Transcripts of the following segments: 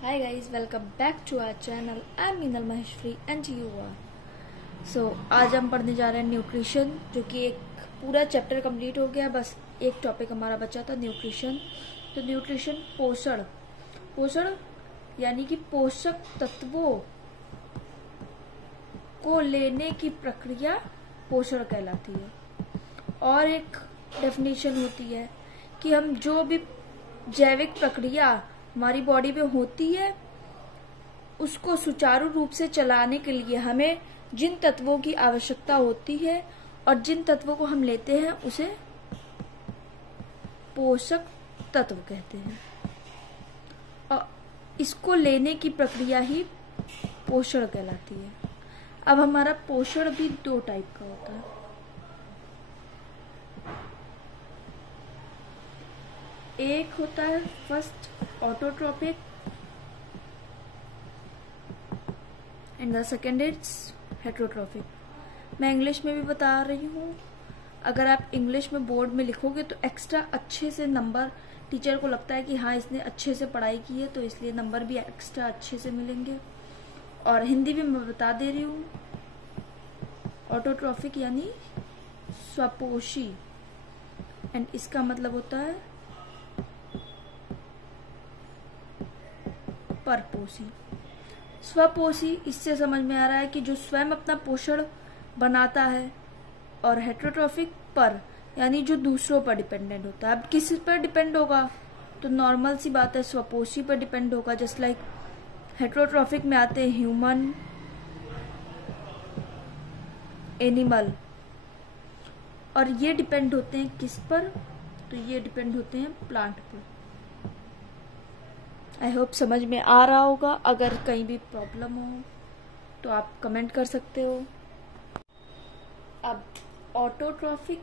Hi guys, welcome back to our channel. I'm Minal Maheshwari and you are. So आज हम पढ़ने जा रहे हैं न्यूट्रिशन, जो कि एक पूरा चैप्टर कंप्लीट हो गया। बस एक टॉपिक हमारा बचा था, न्यूट्रिशन। तो न्यूट्रिशन पोषण यानी कि पोषक तत्वों को लेने की प्रक्रिया पोषण कहलाती है। और एक डेफिनेशन होती है कि हम जो भी जैविक प्रक्रिया हमारी बॉडी में होती है उसको सुचारू रूप से चलाने के लिए हमें जिन तत्वों की आवश्यकता होती है और जिन तत्वों को हम लेते हैं उसे पोषक तत्व कहते हैं। और इसको लेने की प्रक्रिया ही पोषण कहलाती है। अब हमारा पोषण भी दो टाइप का होता है। एक होता है first autotrophic and the second is heterotrophic. मैं इंग्लिश में भी बता रही हूँ। अगर आप इंग्लिश में बोर्ड में लिखोगे तो एक्स्ट्रा अच्छे से नंबर, टीचर को लगता है कि हाँ इसने अच्छे से पढ़ाई की है तो इसलिए नंबर भी एक्स्ट्रा अच्छे से मिलेंगे। और हिंदी भी मैं बता दे रही हूँ। ऑटोट्रोपिक यानी स्वपोषी एंड इसका मतलब होता है परपोषी। स्वपोषी इससे समझ में आ रहा है कि जो स्वयं अपना पोषण बनाता है, और हेटरोट्रोपिक पर यानी जो दूसरों पर डिपेंडेंट होता है। अब किस पर डिपेंड होगा तो नॉर्मल सी बात है, स्वपोषी पर डिपेंड होगा। जस्ट लाइक हेटरोट्रोपिक में आते हैं ह्यूमन, एनिमल, और ये डिपेंड होते हैं किस पर, तो ये डिपेंड होते हैं प्लांट पर। आई होप समझ में आ रहा होगा। अगर कहीं भी प्रॉब्लम हो तो आप कमेंट कर सकते हो। अब ऑटोट्रोपिक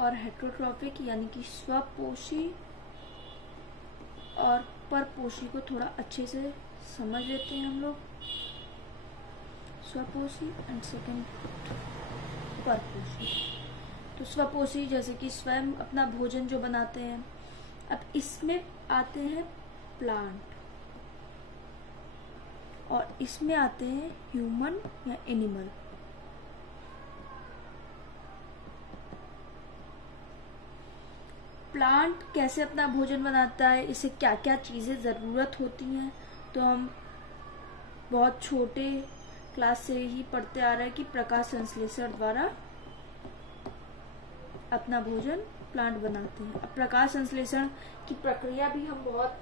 और हेटरोट्रोपिक यानी कि स्वपोषी और परपोषी को थोड़ा अच्छे से समझ लेते हैं हम लोग। स्वपोषी एंड सेकेंड परपोषी। तो स्वपोषी जैसे कि स्वयं अपना भोजन जो बनाते हैं। अब इसमें आते हैं प्लांट और इसमें आते हैं ह्यूमन या एनिमल। प्लांट कैसे अपना भोजन बनाता है, इसे क्या क्या चीजें जरूरत होती हैं, तो हम बहुत छोटे क्लास से ही पढ़ते आ रहे हैं कि प्रकाश संश्लेषण द्वारा अपना भोजन प्लांट बनाते हैं। अब प्रकाश संश्लेषण की प्रक्रिया भी हम बहुत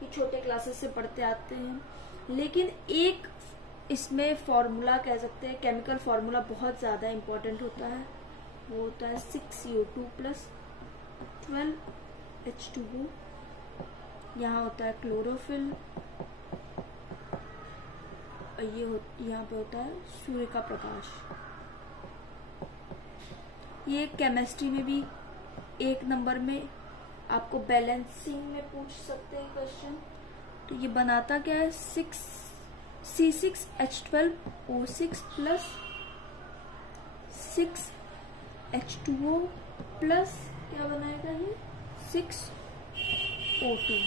ही छोटे क्लासेस से पढ़ते आते हैं, लेकिन एक इसमें फॉर्मूला कह सकते हैं, केमिकल फॉर्मूला बहुत ज्यादा इंपॉर्टेंट होता है। वो होता है 6CO2 प्लस 12H2O। यहाँ होता है क्लोरोफिल और यहाँ पे होता है सूर्य का प्रकाश। ये केमिस्ट्री में भी एक नंबर में आपको बैलेंसिंग में पूछ सकते हैं क्वेश्चन। तो ये बनाता क्या है, C6H12O6 प्लस 6H2O प्लस क्या बनाएगा ये 6O2।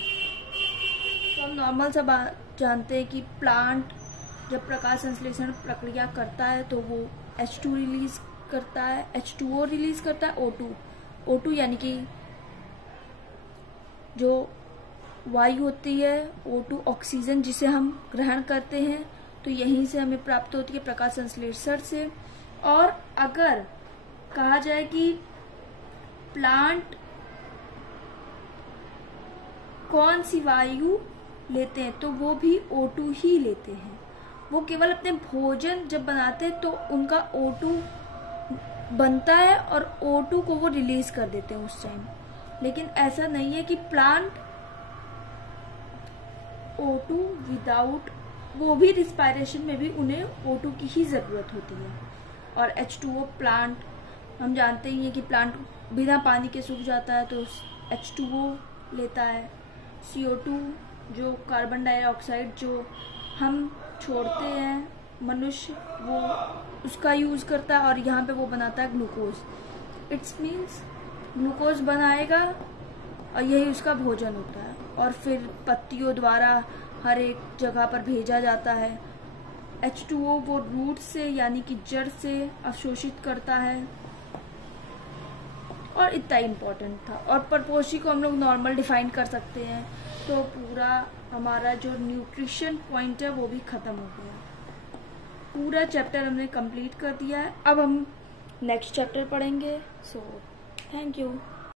तो हम नॉर्मल सा बात जानते हैं कि प्लांट जब प्रकाश संश्लेषण प्रक्रिया करता है तो वो H2 रिलीज करता है, H2O रिलीज करता है, O2 यानी कि जो वायु होती है, O2 ऑक्सीजन जिसे हम ग्रहण करते हैं, तो यहीं से हमें प्राप्त होती है प्रकाश संश्लेषण से। और अगर कहा जाए कि प्लांट कौन सी वायु लेते हैं तो वो भी O2 ही लेते हैं। वो केवल अपने भोजन जब बनाते हैं तो उनका O2 बनता है और O2 को वो रिलीज कर देते हैं उस टाइम। लेकिन ऐसा नहीं है कि प्लांट O2 विदाउट, वो भी रिस्पायरेशन में भी उन्हें O2 की ही जरूरत होती है। और H2O प्लांट हम जानते ही हैं कि प्लांट बिना पानी के सूख जाता है तो H2O लेता है। CO2 जो कार्बन डाइऑक्साइड जो हम छोड़ते हैं मनुष्य, वो उसका यूज करता है और यहाँ पे वो बनाता है ग्लूकोज। इट्स मीन्स ग्लूकोज बनाएगा और यही उसका भोजन होता है। और फिर पत्तियों द्वारा हर एक जगह पर भेजा जाता है। H2O वो रूट से यानी कि जड़ से अवशोषित करता है, और इतना इम्पोर्टेंट था। और परपोषी को हम लोग नॉर्मल डिफाइन कर सकते हैं, तो पूरा हमारा जो न्यूट्रिशन पॉइंट है वो भी खत्म हो गया। पूरा चैप्टर हमने कंप्लीट कर दिया है। अब हम नेक्स्ट चैप्टर पढ़ेंगे। So thank you.